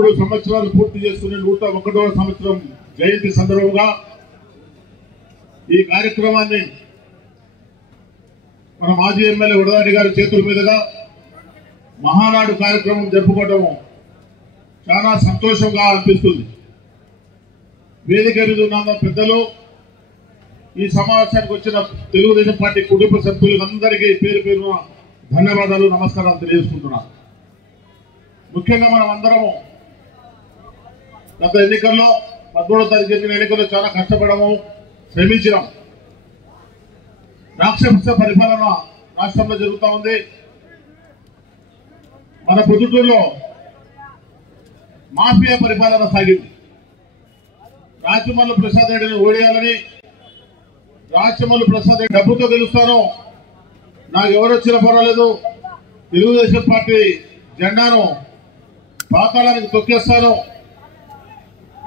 3 సంవత్సరాలు పూర్తి చేసుకునే 101వ సంవత్సరం జయంతి సందర్భంగా ఈ కార్యక్రమాన్ని మన మాజీ ఎమ్మెల్యే వడదాడి గారి చేతుల మీదుగా మహానాడు కార్యక్రమం జరుపుకోవడం చాలా సంతోషంగా అనిపిస్తుంది. వేదిక మీద ఉన్న పెద్దలు, ఈ సమావేశానికి వచ్చిన తెలుగుదేశం పార్టీ కుటుంబ సభ్యులందరికీ పేరు పేరున ధన్యవాదాలు, నమస్కారాలు తెలియజేసుకుంటున్నాను. ముఖ్యంగా మనం అందరము గత ఎన్నికల్లో 13వ తారీఖు జరిగిన ఎన్నికల్లో చాలా కష్టపడము, శ్రమించినాం. రాక్షస పరిపాలన రాష్ట్రంలో జరుగుతూ ఉంది. మన పొద్దుటూరులో మాఫియా పరిపాలన సాగింది. రాచమల్లు ప్రసాద్ రెడ్డిని ఓడియాలని, రాచమల్లు ప్రసాద్ రెడ్డి డబ్బుతో గెలుస్తాను, నాకు ఎవరు వచ్చినా పర్వాలేదు, తెలుగుదేశం పార్టీ జెండాను పాతాళానికి తొక్కేస్తాను,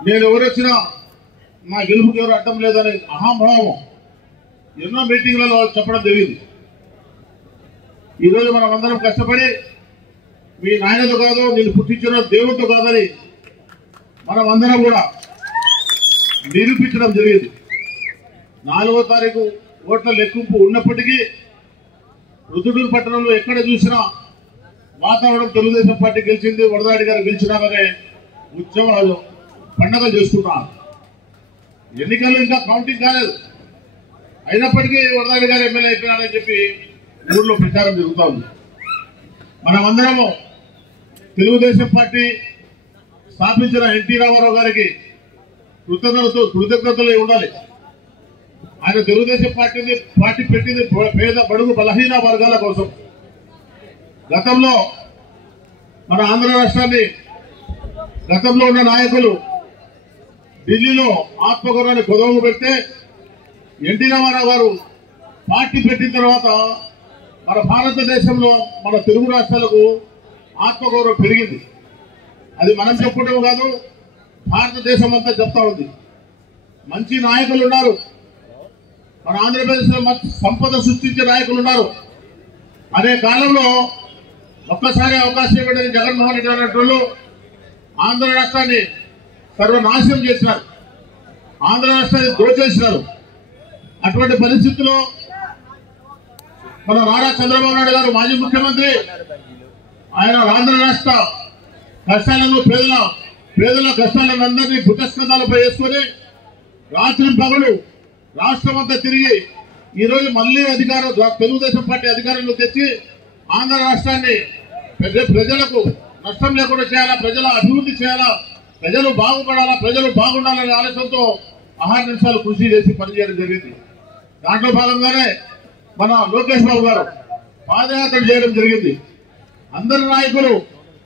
నేను ఎవరు వచ్చినా నా గెలుపుకి ఎవరు అడ్డం లేదని అహంభావం ఎన్నో మీటింగ్లలో చెప్పడం జరిగింది. ఈరోజు మనం అందరం కష్టపడి మీ నాయనతో కాదు, నేను పుట్టించిన దేవుడితో కాదని మనం అందరం కూడా నిరూపించడం జరిగింది. 4వ తారీఖు ఓట్ల లెక్కింపు ఉన్నప్పటికీ రుద్దుటూరు పట్టణంలో ఎక్కడ చూసినా వాతావరణం తెలుగుదేశం పార్టీ గెలిచింది, వడదాడి గారు గెలిచినామనే ఉత్సవాలు పండుగలు చేసుకున్నారు. ఎన్నికల్లో ఇంకా కౌంటింగ్ కాలేదు, అయినప్పటికీ వడదాడి గారు ఎమ్మెల్యే అయిపోయినారని చెప్పి ఊళ్ళో ప్రచారం జరుగుతూ ఉంది. మనమందరము తెలుగుదేశం పార్టీ స్థాపించిన ఎన్టీ రామారావు గారికి కృతజ్ఞతలు ఉండాలి. ఆయన తెలుగుదేశం పార్టీ పెట్టింది పేద బడుగు బలహీన వర్గాల కోసం. గతంలో మన ఆంధ్ర రాష్ట్రాన్ని గతంలో ఉన్న నాయకులు ఢిల్లీలో ఆత్మగౌరవాన్ని కొదవ పెడితే ఎన్టీ రామారావు గారు పార్టీ పెట్టిన తర్వాత మన భారతదేశంలో మన తెలుగు రాష్ట్రాలకు ఆత్మగౌరవం పెరిగింది. అది మనం చెప్పడం కాదు, భారతదేశం అంతా చెప్తా ఉంది. మంచి నాయకులు ఉన్నారు, మన ఆంధ్రప్రదేశ్లో సంపద సృష్టించే నాయకులు ఉన్నారు. అదే కాలంలో ఒక్కసారి అవకాశం ఇవ్వడానికి జగన్మోహన్ రెడ్డి అన్నట్లు ఆంధ్ర రాష్ట్రాన్ని సర్వనాశనం చేసినారు, ఆంధ్ర రాష్ట్రాన్ని దోచేసినారు. అటువంటి పరిస్థితుల్లో మన నారా చంద్రబాబు నాయుడు గారు మాజీ ముఖ్యమంత్రి, ఆయన ఆంధ్ర రాష్ట్ర కష్టాలను పేదల కష్టాలను అందరినీ భుజస్కంధాలపై వేసుకొని రాత్రి పగలు రాష్ట్రం అంతా తిరిగి ఈరోజు మళ్లీ తెలుగుదేశం పార్టీ అధికారంలో తెచ్చి ఆంధ్ర రాష్ట్రాన్ని ప్రజలకు నష్టం లేకుండా చేయాలా, ప్రజల అభివృద్ధి చేయాలా, ప్రజలు బాగుపడాలా, ప్రజలు బాగుండాలనే ఆలోచనతో ఆహార నిమిషాలు కృషి చేసి పనిచేయడం జరిగింది. దాంట్లో భాగంగానే మన లోకేష్ బాబు గారు పాదయాత్ర చేయడం జరిగింది. అందరు నాయకులు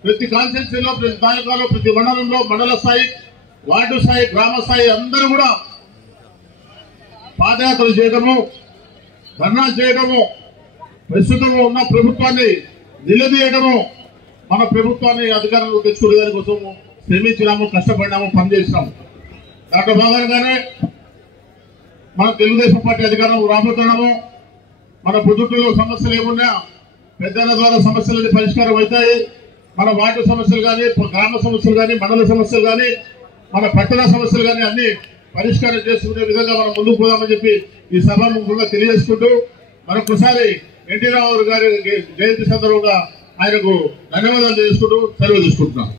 ప్రతి కాన్స్టిట్యూన్సీలో, ప్రతి తాలూకాలో, ప్రతి మండలంలో, మండల స్థాయి, వార్డు స్థాయి, గ్రామ స్థాయి అందరూ కూడా పాదయాత్రలు చేయడము, ధర్నాలు చేయడము, ప్రస్తుతం ఉన్న ప్రభుత్వాన్ని నిలదీయడము, మన ప్రభుత్వాన్ని అధికారంలో తెచ్చుకునే దానికోసం శ్రమించినాము, కష్టపడినాము, పనిచేసినాము. దాంట్లో భాగంగానే మన తెలుగుదేశం పార్టీ అధికారం రాబోతున్నాము. మన పొద్దుటూరులో సమస్యలు ఏమున్నా పెద్దల ద్వారా సమస్యలన్నీ పరిష్కారం అవుతాయి. మన వార్డు సమస్యలు కానీ, గ్రామ సమస్యలు కానీ, మండల సమస్యలు కానీ, మన పట్టణ సమస్యలు కానీ అన్ని పరిష్కారం చేసుకునే విధంగా మనం ముందుకు పోదామని చెప్పి ఈ సభాముఖంగా తెలియజేసుకుంటూ మరొకసారి ఎన్టీ రామారావు గారి జయంతి సందర్భంగా ఆయనకు ధన్యవాదాలు తెలుసుకుంటూ సెలవు తీసుకుంటున్నాం.